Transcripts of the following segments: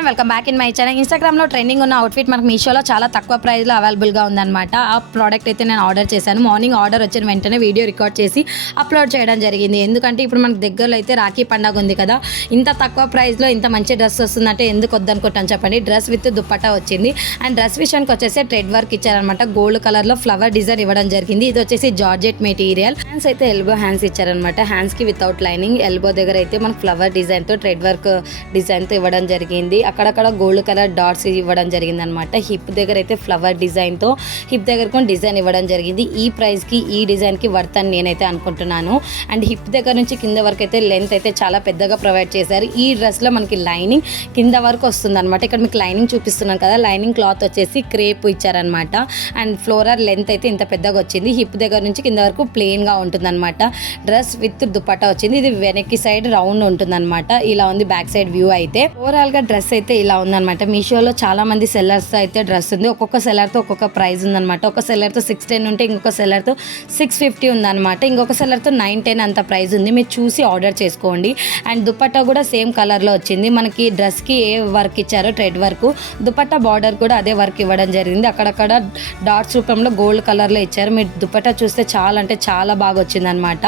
And welcome back in my channel. ఇన్స్టాగ్రామ్లో trending ఉన్న outfit మనకు మీషోలో చాలా తక్కువ ప్రైస్లో అవైలబుల్గా ఉందన్నమాట. ఆ ప్రోడక్ట్ అయితే నేను ఆర్డర్ చేశాను. మార్నింగ్ ఆర్డర్ వచ్చిన వెంటనే వీడియో రికార్డ్ చేసి అప్లోడ్ చేయడం జరిగింది. ఎందుకంటే ఇప్పుడు మనకు దగ్గరలో అయితే రాఖీ పండుగ ఉంది కదా, ఇంత తక్కువ ప్రైస్లో ఇంత మంచి డ్రెస్ వస్తుందంటే ఎందుకు వద్దనుకుంటాను చెప్పండి. డ్రెస్ విత్ దుప్పట్టా వచ్చింది. అండ్ డ్రెస్ విషయానికి వచ్చేసి థ్రెడ్ వర్క్ ఇచ్చారనమాట. గోల్డ్ కలర్లో ఫ్లవర్ డిజైన్ ఇవ్వడం జరిగింది. ఇది వచ్చేసి జార్జెట్ మెటీరియల్. హ్యాండ్స్ అయితే ఎల్బో హ్యాండ్స్ ఇచ్చారనమాట. హ్యాండ్స్కి వితౌట్ లైనింగ్, ఎల్బో దగ్గర అయితే మనకు ఫ్లవర్ డిజైన్తో థ్రెడ్ వర్క్ డిజైన్తో ఇవ్వడం జరిగింది. అక్కడక్కడ గోల్డ్ కలర్ డాట్స్ ఇవ్వడం జరిగింది అనమాట. హిప్ దగ్గర అయితే ఫ్లవర్ డిజైన్తో హిప్ దగ్గర కూడా డిజైన్ ఇవ్వడం జరిగింది. ఈ ప్రైస్కి ఈ డిజైన్కి వర్త్ అని నేనైతే అనుకుంటున్నాను. అండ్ హిప్ దగ్గర నుంచి కింద వరకు అయితే లెంత్ అయితే చాలా పెద్దగా ప్రొవైడ్ చేశారు. ఈ డ్రెస్లో మనకి లైనింగ్ కింద వరకు వస్తుంది అనమాట. ఇక్కడ మీకు లైనింగ్ చూపిస్తున్నాను కదా, లైనింగ్ క్లాత్ వచ్చేసి క్రేప్ ఇచ్చారనమాట. అండ్ ఫ్లోరర్ లెంత్ అయితే ఇంత పెద్దగా వచ్చింది. హిప్ దగ్గర నుంచి కింద వరకు ప్లెయిన్గా ఉంటుందన్నమాట. డ్రెస్ విత్ దుపట్టా వచ్చింది. ఇది వెనక్కి సైడ్ రౌండ్ ఉంటుందన్నమాట. ఇలా ఉంది బ్యాక్ సైడ్ వ్యూ అయితే. ఓవరాల్గా డ్రెస్ అయితే ఇలా ఉందన్నమాట. మీషోలో చాలా మంది సెల్లర్స్ అయితే డ్రెస్ ఉంది. ఒక్కొక్క సెల్లర్తో ఒక్కొక్క ప్రైస్ ఉందన్నమాట. ఒక సెల్లర్తో 610 ఉంటే ఇంకొక సెల్లర్తో 650 ఉందన్నమాట. ఇంకొక సెల్లర్తో 910 అంత ప్రైస్ ఉంది. మీరు చూసి ఆర్డర్ చేసుకోండి. అండ్ దుపట్టా కూడా సేమ్ కలర్లో వచ్చింది. మనకి డ్రెస్కి ఏ వర్క్ ఇచ్చారో థ్రెడ్ వర్క్, దుపట్టా బార్డర్ కూడా అదే వర్క్ ఇవ్వడం జరిగింది. అక్కడక్కడ డాట్స్ రూపంలో గోల్డ్ కలర్లో ఇచ్చారు. మీరు దుపట్టా చూస్తే చాలా అంటే చాలా బాగా వచ్చిందనమాట.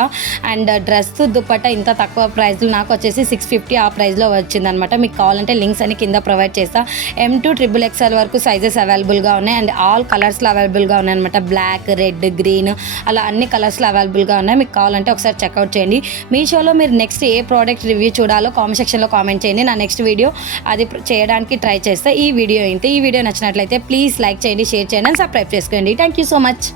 అండ్ డ్రెస్ దుపట్టా ఇంత తక్కువ ప్రైస్లో నాకు వచ్చేసి 650 ఆ ప్రైస్లో వచ్చిందనమాట. మీకు కావాలంటే లింక్స్ అని కింద ప్రొవైడ్ చేస్తా. M2 XXL వరకు సైజెస్ అవైలబుల్గా ఉన్నాయి. అండ్ ఆల్ కలర్స్లో అవైలబుల్గా ఉన్నాయి అనమాట. బ్లాక్, రెడ్, గ్రీన్ అలా అన్ని కలర్స్లో అవైలబుల్గా ఉన్నాయి. మీకు కావాలంటే ఒకసారి చెక్అవుట్ చేయండి. మీషోలో మీరు నెక్స్ట్ ఏ ప్రోడక్ట్ రివ్యూ చూడాలో కామెంట్ సెక్షన్లో కామెంట్ చేయండి. నా నెక్స్ట్ వీడియో అది చేయడానికి ట్రై చేస్తా. ఈ వీడియో నచ్చినట్లయితే ప్లీజ్ లైక్ చేయండి, షేర్ చేయండి అండ్ సబ్స్క్రైబ్ చేసుకోండి. Thank you so much.